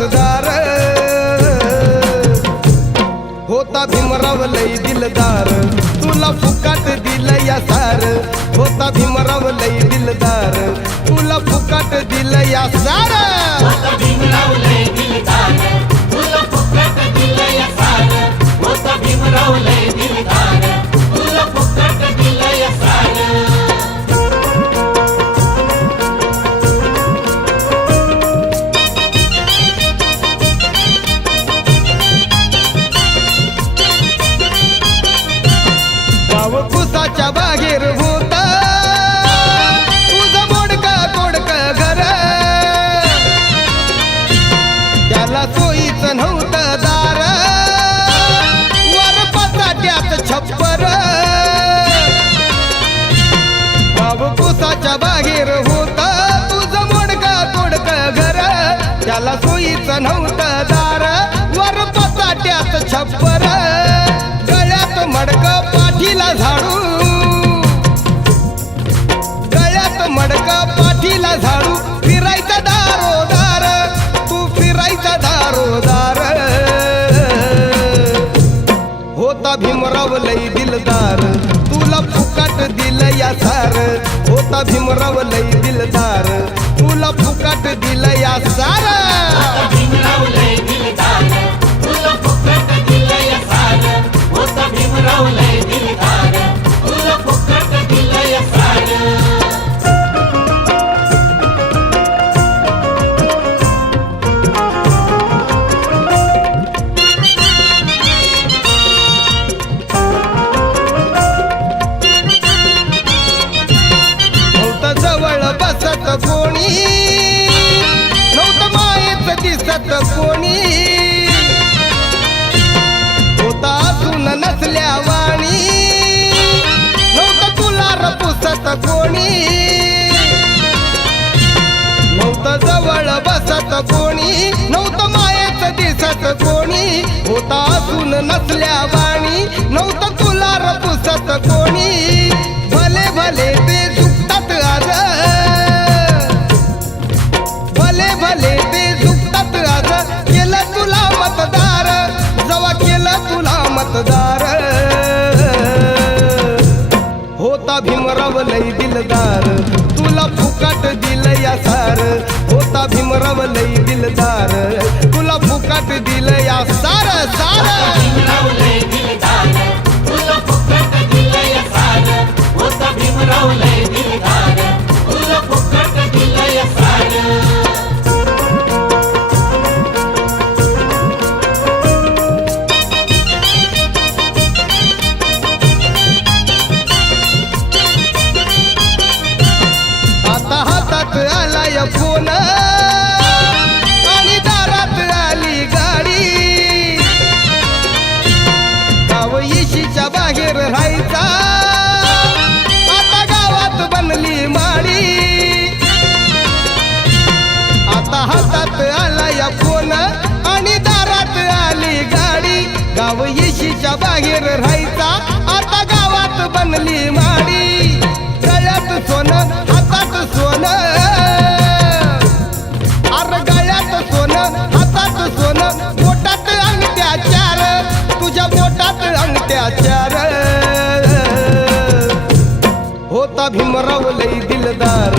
वारसदार होता भीमराव लई दिलदार. तुला फुकाट दिल या सार. होता भीमराव लई दिलदार. तुला फुकाट दिल या सार. कुसाच्या बागेर होत. तुझं मोडका तोडक घर. त्याला सोयीच नव्हतं दार. वर पसाट्यात छप्पर. गाव कुसाच्या बागेर होता. तुझं मोडका तोडक घर. त्याला सोयीच नव्हतं दार. वर पसाट्यात छप्पर. फिरायचा दारोदार? होता भीमराव लई दिलदार. तुला फुकाट दिल या सार. होता भीमराव लई दिलदार. तुला फुकाट दिल त्यात कोणी? होता असून नसल्या वाणी. नव्हतं तुला रपुसत कोणी. नव्हतं जवळ बसत कोणी. नव्हतं मायेत दिसत कोणी. होता असून नसल्या वाणी. नव्हतं तुला रपुसत कोणी. भीमराव लई दिलदार. तुला फुकाट दिल या सार. होता भीमराव लई दिलदार. तुला फुकाट दिल या सार सार. होता भीमराव लई दिलदार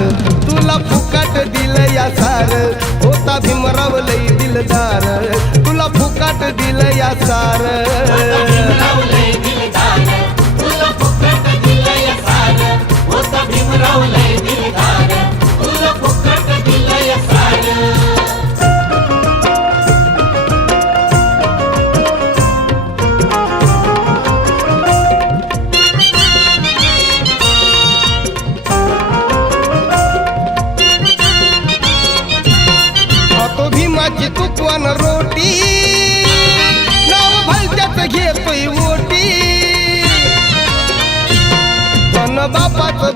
तुला फुकाट दिल या सार. होता भीमराव लई दिलदार तुला फुकाट दिल या सार.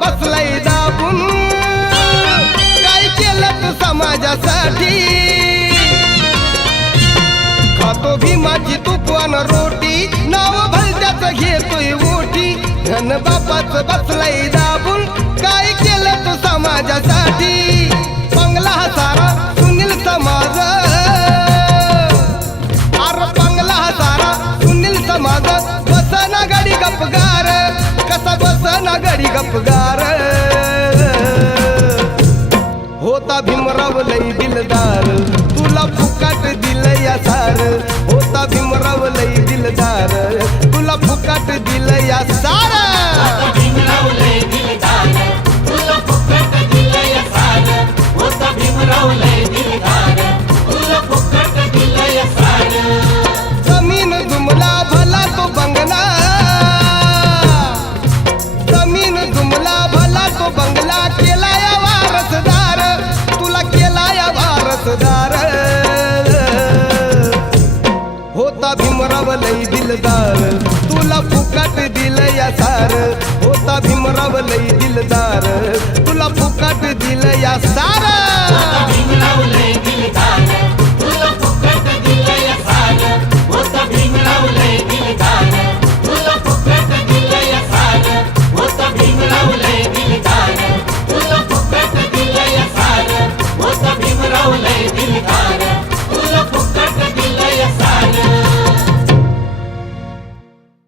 बसलाय दाबून काय केलं तू समाजासाठी? खातो भीमाची तुपवान रोटी. नाव भलत्याच घेतोय ओटी. धन बापाच बसलाय दाबून काय केलं तू समाजासाठी? बेफगार होता भीमराव लई दिलदार तुला फुकाट दिल या सार वारसदार होता भीमराव लई दिलदार. तुला फुकट दिल या सार. होता भीमराव लई दिलदार. तुला फुकट दिल या सार.